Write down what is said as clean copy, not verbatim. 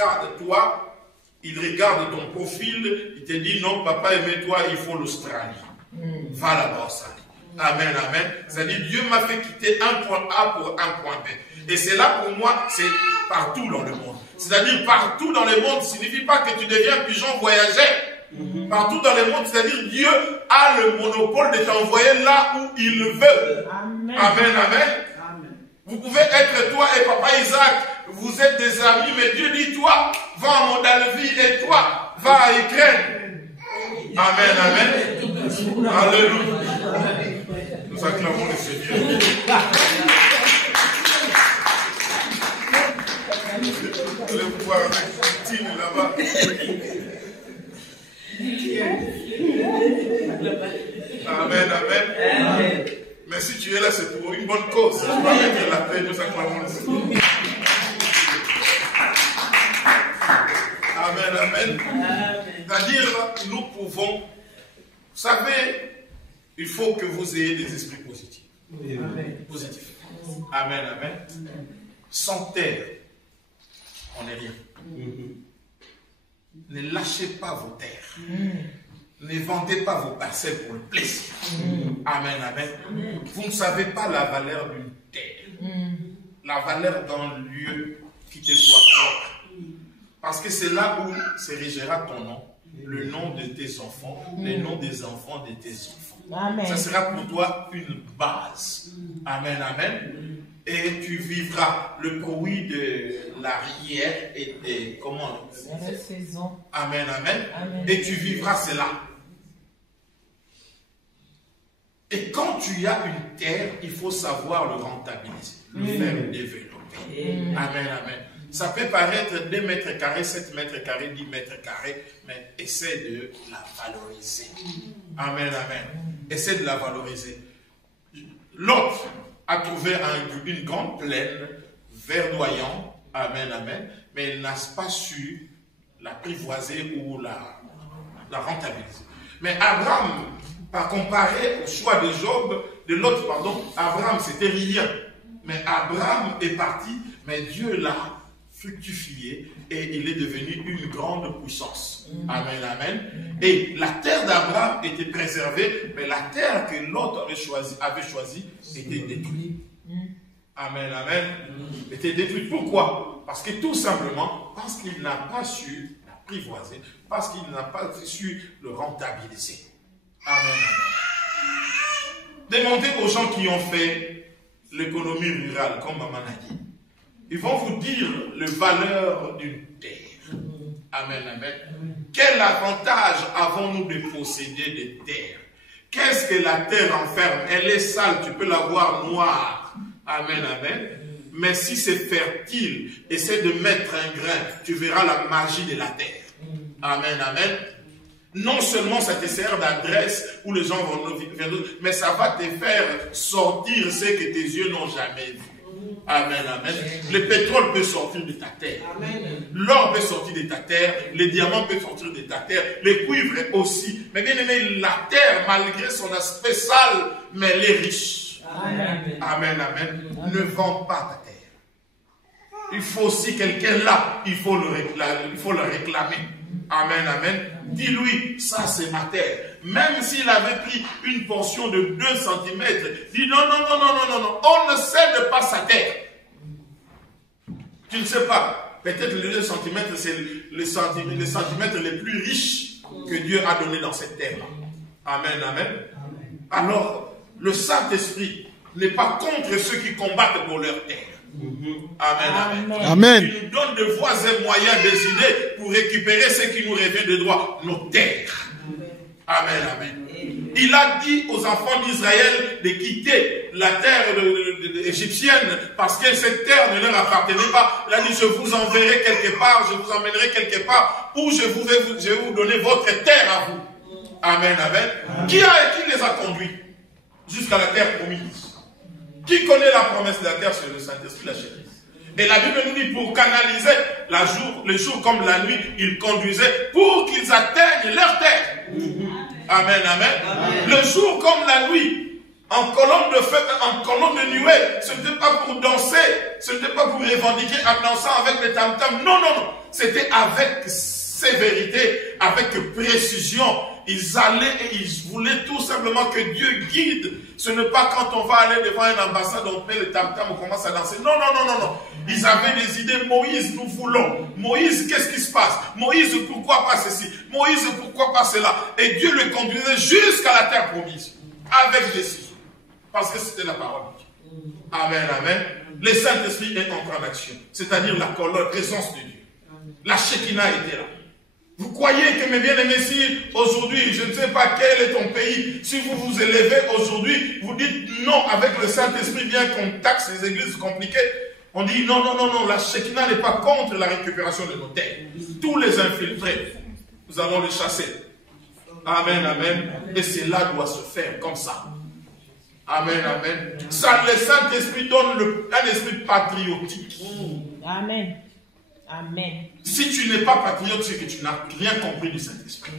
regarde toi, il regarde ton profil, il te dit non, papa, aimez-toi, il faut l'Australie. Va là-bas, Australie. Amen, amen. C'est-à-dire, Dieu m'a fait quitter un point A pour un point B. Et c'est là pour moi, c'est partout dans le monde. C'est-à-dire, partout dans le monde ne signifie pas que tu deviens pigeon voyageur. Partout dans le monde, c'est-à-dire, Dieu a le monopole de t'envoyer là où il le veut. Amen, amen. Amen. Vous pouvez être toi et papa Isaac, vous êtes des amis, mais Dieu dit toi, va en Moldavie et toi, va à Ukraine. Amen, amen. Alléluia. Nous acclamons le Seigneur. Vous allez pouvoir avec Tine là-bas. Amen, amen. Amen. Mais si tu es là, c'est pour une bonne cause. Tu vas mettre la paix, nous acclamons le Seigneur. Amen, amen. C'est-à-dire, nous pouvons, vous savez, il faut que vous ayez des esprits positifs. Amen. Positifs. Amen, amen. Sans terre, on n'est rien. Ne lâchez pas vos terres. Ne vendez pas vos parcelles pour le plaisir. Amen, amen. Vous ne savez pas la valeur d'une terre. La valeur d'un lieu qui te soit propre. Parce que c'est là où se régera ton nom, le nom de tes enfants, le nom des enfants de tes enfants. Amen. Ça sera pour toi une base. Amen, amen. Et tu vivras le bruit de l'arrière et des, comment la saison. Amen, amen, amen. Et tu vivras cela. Et quand tu as une terre, il faut savoir le rentabiliser, le faire développer. Amen, amen. Ça peut paraître 2 mètres carrés, 7 mètres carrés, 10 mètres carrés, mais essaie de la valoriser. Amen, amen. Essaie de la valoriser. L'autre a trouvé une grande plaine verdoyante, amen, amen, mais il n'a pas su l'apprivoiser ou la rentabiliser. Mais Abraham, par comparé au choix de Job, de l'autre, pardon, Abraham, c'était rien. Mais Abraham est parti, mais Dieu l'a fructifié et il est devenu une grande puissance. Amen, amen. Et la terre d'Abraham était préservée, mais la terre que l'autre avait choisie était détruite. Amen, amen. Était détruite. Pourquoi? Parce que tout simplement, parce qu'il n'a pas su l'apprivoiser, parce qu'il n'a pas su le rentabiliser. Amen, amen. Demandez aux gens qui ont fait l'économie rurale, comme Maman a dit. Ils vont vous dire la valeur d'une terre. Amen, amen. Quel avantage avons-nous de posséder des terres? Qu'est-ce que la terre renferme? Elle est sale, tu peux la voir noire. Amen, amen. Mais si c'est fertile, essaie de mettre un grain, tu verras la magie de la terre. Amen, amen. Non seulement ça te sert d'adresse où les gens vont venir, mais ça va te faire sortir ce que tes yeux n'ont jamais vu. Amen, amen. Le pétrole peut sortir de ta terre. L'or peut sortir de ta terre. Les diamants peuvent sortir de ta terre. Les cuivres aussi. Mais bien aimé, la terre, malgré son aspect sale, mais elle est riche. Amen, amen. Amen. Ne vends pas ta terre. Il faut aussi quelqu'un là, il faut le réclamer. Amen, amen. Dis-lui, ça c'est ma terre. Même s'il avait pris une portion de 2 cm, dis non, non, non, non, non, non, non. On ne cède pas sa terre. Tu ne sais pas. Peut-être les 2 cm, c'est les centimètres les plus riches que Dieu a donné dans cette terre-là. Amen, amen. Alors, le Saint-Esprit n'est pas contre ceux qui combattent pour leur terre. Amen, amen. Amen. Il nous donne de voies et moyens, des idées pour récupérer ce qui nous revient de droit, nos terres. Amen, amen. Il a dit aux enfants d'Israël de quitter la terre égyptienne parce que cette terre ne leur appartenait pas. Il a dit, je vous enverrai quelque part, je vous emmènerai quelque part où je vais vous donner votre terre à vous. Amen, amen. Qui les a conduits jusqu'à la terre promise? Qui connaît la promesse de la terre? C'est le Saint-Esprit, la chérie. Et la Bible nous dit, pour canaliser le jour comme la nuit, il conduisait pour qu'ils atteignent leur terre. Amen, amen. Amen. Le jour comme la nuit, en colonne de feu, en colonne de nuée. Ce n'était pas pour danser, ce n'était pas pour revendiquer en dansant avec les tam-tams. Non, non, non. C'était avec sévérité, avec précision. Ils allaient et ils voulaient tout simplement que Dieu guide. Ce n'est pas quand on va aller devant une ambassade, on met le tam-tam, on commence à danser. Non, non, non, non, non. Ils avaient des idées. Moïse, nous voulons. Moïse, qu'est-ce qui se passe? Moïse, pourquoi pas ceci? Moïse, pourquoi pas cela? Et Dieu le conduisait jusqu'à la terre promise. Avec décision. Parce que c'était la parole. Amen, amen. Le Saint-Esprit est entré en action. C'est-à-dire la colonne, présence de Dieu. La Shekinah était là. Vous croyez que, mes bien-aimés, si aujourd'hui, je ne sais pas quel est ton pays, si vous vous élevez aujourd'hui, vous dites non avec le Saint-Esprit, bien qu'on taxe les églises compliquées, on dit non, non, non, non, la Shekinah n'est pas contre la récupération de nos terres. Tous les infiltrés, nous allons les chasser. Amen, amen. Et cela doit se faire comme ça. Amen, amen. Ça, le Saint-Esprit donne un esprit patriotique. Amen. Amen. Si tu n'es pas patriote, c'est que tu n'as rien compris du Saint-Esprit.